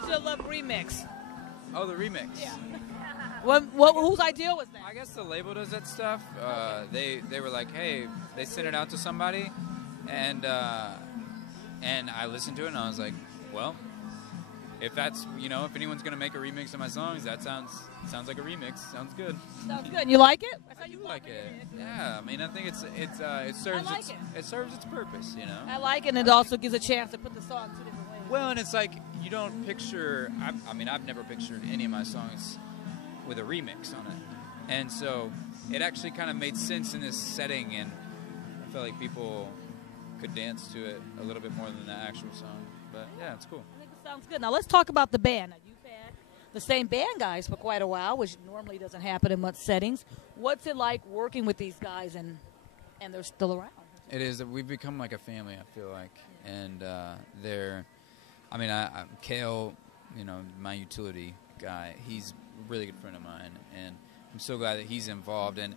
Digital Love remix. Oh, the remix. Yeah. Whose idea was that? I guess the label does that stuff. They were like, hey, they sent it out to somebody, and I listened to it and I was like, well, if that's if anyone's gonna make a remix of my songs, that sounds like a remix. Sounds good. Sounds good. You like it? I do like it. Yeah, I mean, I think it serves its purpose. I like it, and it also gives a chance to put the song two different ways. Well, and it's like you don't picture. I've never pictured any of my songs with a remix on it, and so it actually kind of made sense in this setting, and I felt like people could dance to it a little bit more than the actual song. But yeah, it's cool. I think it sounds good. Now let's talk about the band. Now, you've had the same band guys for quite a while, which normally doesn't happen in much settings. What's it like working with these guys, and they're still around? It is. We've become like a family, I feel like, and they're. Kale, my utility guy. He's a really good friend of mine, and I'm so glad that he's involved, and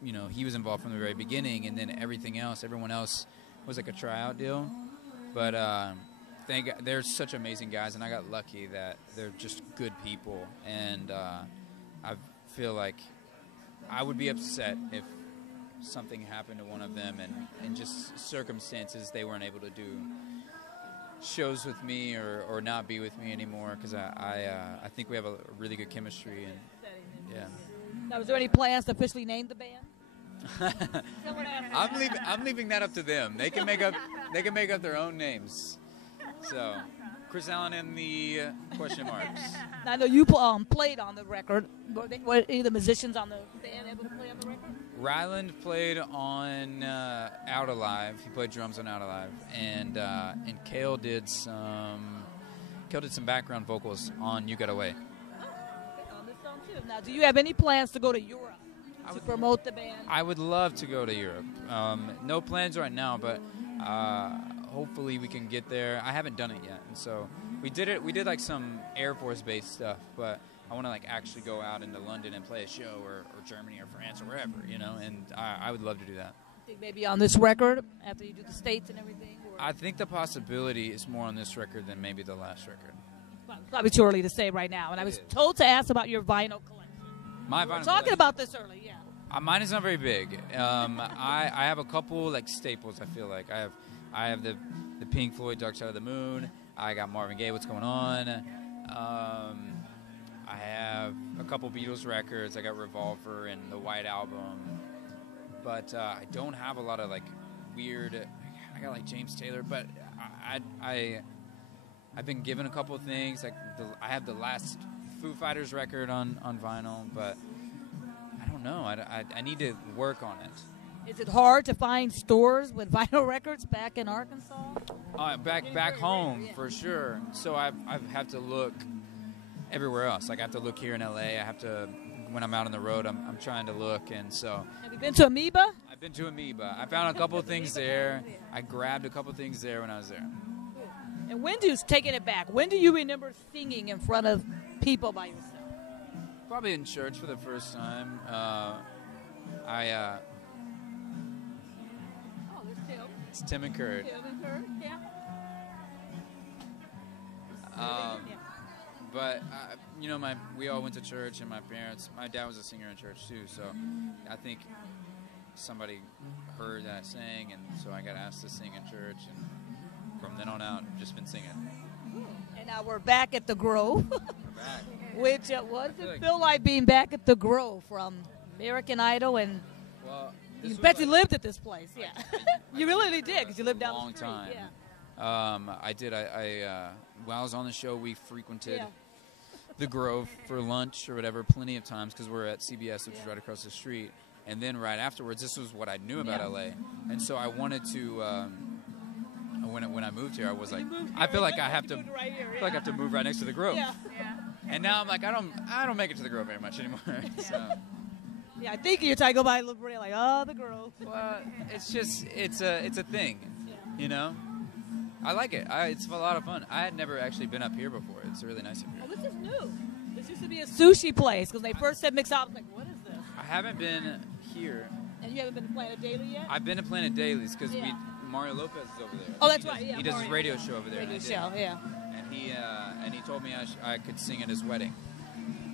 he was involved from the very beginning, and then everyone else was like a tryout deal. But they're such amazing guys, and I got lucky that they're just good people, and I feel like I would be upset if something happened to one of them, and just circumstances they weren't able to do shows with me or not be with me anymore, because I think we have a really good chemistry, and yeah. Now, is there any plans to officially name the band? I'm leaving that up to them. They can make up their own names. So, Chris Allen and the question marks. I know you played on the record. Were any of the musicians on the band able to play on the record? Ryland played on Out Alive. He played drums on Out Alive, and Kale did some background vocals on You Got Away. Oh, on this song too. Now, do you have any plans to go to Europe to promote the band? I would love to go to Europe. No plans right now, but hopefully we can get there. I haven't done it yet, and so we did it. We did like some Air Force based stuff, but I want to like actually go out into London and play a show, or Germany or France or wherever, and I would love to do that. You think maybe on this record after you do the States and everything? Or? I think the possibility is more on this record than maybe the last record. Well, probably too early to say right now. And I was told to ask about your vinyl collection. My vinyl we were talking collection. about this early, yeah. Mine is not very big. I have a couple like staples. I feel like I have the Pink Floyd Dark Side of the Moon. I got Marvin Gaye, What's Going On. I have a couple Beatles records. I got Revolver and the White Album. But I don't have a lot of like weird. I got like James Taylor, but I've been given a couple of things. Like I have the last Foo Fighters record on vinyl, but I don't know. I need to work on it. Is it hard to find stores with vinyl records back in Arkansas? Back home, for sure. So I have to look everywhere else. Like I have to look here in LA. I have to, when I'm out on the road, I'm trying to look. And so. Have you been to Amoeba? I've been to Amoeba. I found a couple of things there. I grabbed a couple of things there when I was there. And taking it back, when do you remember singing in front of people by yourself? Probably in church for the first time. There's Tim. It's Tim and Kurt. Yeah. But we all went to church, and my dad was a singer in church too. So I think somebody heard that I sang, and so I got asked to sing in church, and from then on out, I've just been singing. And now we're back at the Grove. We're back. Which what does it feel like being back at the Grove from American Idol? And you bet you lived at this place, yeah. You really did, because you lived down the street. Long time. Yeah. I did. While I was on the show, we frequented the Grove for lunch or whatever plenty of times, because we're at CBS, which is right across the street. And then right afterwards, this was what I knew about LA, and so I wanted to. When I moved here, I was like, I feel like I have to move right next to the Grove. Yeah. And now I'm like, I don't make it to the Grove very much anymore. So. Yeah, I think you're trying to go by La Brea, like, the Grove. Well, it's a thing, I like it. It's a lot of fun. I had never actually been up here before. It's really nice up here. Oh, this is new. This used to be a sushi place, because they first said mix out. I was like, what is this? I haven't been here. And you haven't been to Planet Daily yet? I've been to Planet Daily's, because Mario Lopez is over there. Oh, that's right. Yeah, he does his radio show over there. Radio show, yeah. he told me I could sing at his wedding.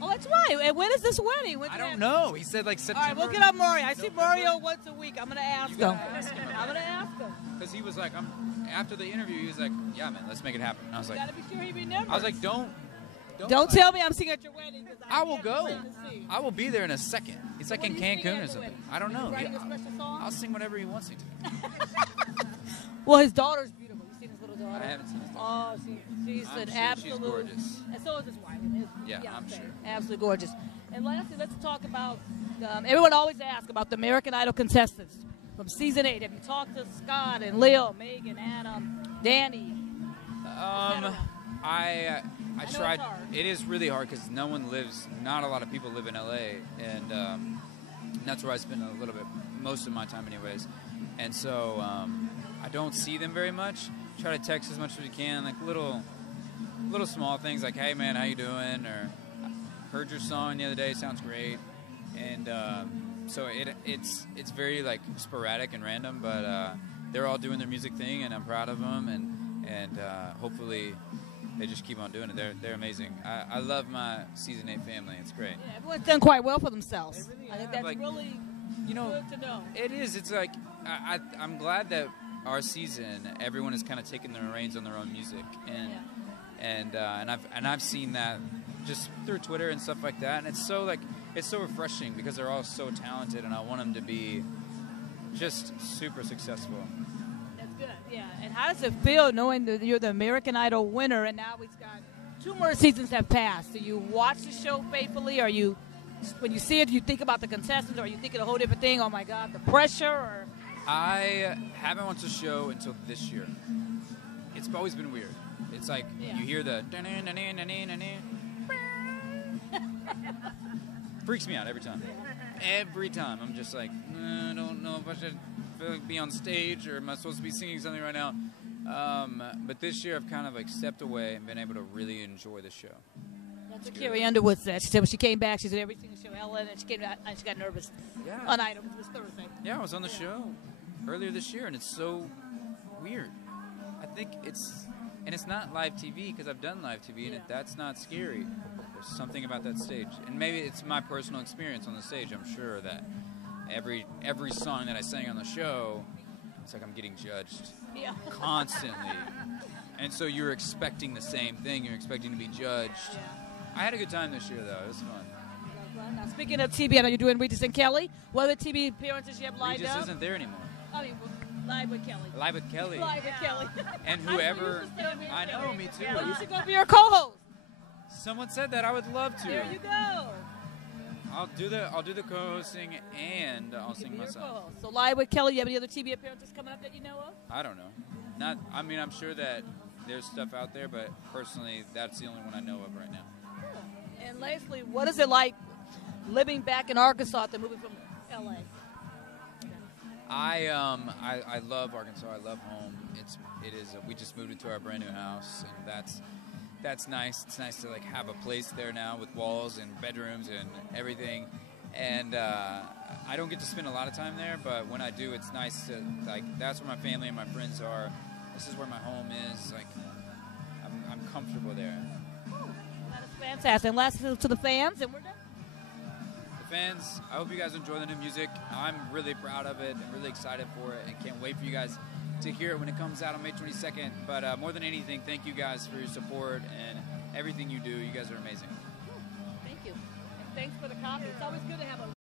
Oh, that's right. And when is this wedding? I don't know. He said like September. All right, we'll get on Mario. I see Mario once a week. I'm going to ask him. Ask him I'm going to ask him. Because he was like, after the interview, he was like, yeah, man, let's make it happen. And I was like, Got to be sure he remembers. I was like, don't tell me I'm singing at your wedding. I will go. I will be there in a second. It's like in Cancun or something. I don't know. Writing a special song? I'll sing whatever he wants me to. Well, his daughter's beautiful. You seen his little daughter? I haven't seen his daughter. Oh, she's an sure absolute. she's gorgeous. And so is his wife. And his Yeah, fiance. I'm sure. Absolutely gorgeous. And lastly, let's talk about. Everyone always asks about the American Idol contestants from season 8. Have you talked to Scott and Lil, Megan, Adam, Danny? I tried. it's hard. It is really hard because not a lot of people live in LA, and that's where I spend a little bit, most of my time anyways. And so I don't see them very much. Try to text as much as we can, like little small things like, hey man, how you doing? Or heard your song the other day, sounds great. And so it's very like sporadic and random, but they're all doing their music thing, and I'm proud of them, and hopefully they just keep on doing it. They're amazing. I love my season 8 family. It's great. Yeah, everyone's done quite well for themselves. They really I think have. that's Like, really good to know. It is. It's like I'm glad that our season, everyone is kind of taking their reins on their own music, and I've seen that just through Twitter and stuff like that, and it's so refreshing because they're all so talented, and I want them to be just super successful. That's good. Yeah. And how does it feel knowing that you're the American Idol winner, and now we've got 2 more seasons have passed? Do you watch the show faithfully? Are you, when you see it, do you think about the contestants, or are you thinking a whole different thing? Oh my God, the pressure, or. I haven't watched the show until this year. It's always been weird. It's like you hear the freaks me out every time. Every time. I'm just like, I don't know if I should be on stage, or am I supposed to be singing something right now? But this year I've kind of like stepped away and been able to really enjoy the show. That's what Carrie Underwood said. She said when she came back, she said every single show, Ellen, and she came back and she got nervous. Yeah. On Idol, it was Thursday. Yeah, I was on the show earlier this year, and it's so weird. I think it's not live TV, because I've done live TV, and that's not scary. There's something about that stage, and maybe it's my personal experience on the stage. I'm sure that every song that I sang on the show, it's like I'm getting judged constantly, and so you're expecting the same thing. You're expecting to be judged. Yeah. I had a good time this year, though. It was fun. Now, speaking of TV, I know you're doing Regis and Kelly. What other TV appearances you have lined Regis up? isn't there anymore. I mean, Live with Kelly. Live with Kelly. Live with Kelly. And whoever, I know, me too. Well, you should go be your co-host. Someone said that. I would love to. There you go. I'll do the co-hosting, and I'll sing my song. So Live with Kelly. You have any other TV appearances coming up that you know of? I don't know. I'm sure that there's stuff out there, but personally, that's the only one I know of right now. Cool. And lastly, what is it like living back in Arkansas after moving from LA? I love Arkansas. I love home. It is. We just moved into our brand new house, and that's nice. It's nice to like have a place there now with walls and bedrooms and everything. And I don't get to spend a lot of time there, but when I do, it's nice to like. That's where my family and my friends are. This is where my home is. Like, I'm comfortable there. That is fantastic. And lastly, to the fans, and we're done. Fans, I hope you guys enjoy the new music. I'm really proud of it and really excited for it, and can't wait for you guys to hear it when it comes out on May 22nd. But more than anything, thank you guys for your support and everything you do. You guys are amazing. Thank you. And thanks for the coffee. It's always good to have a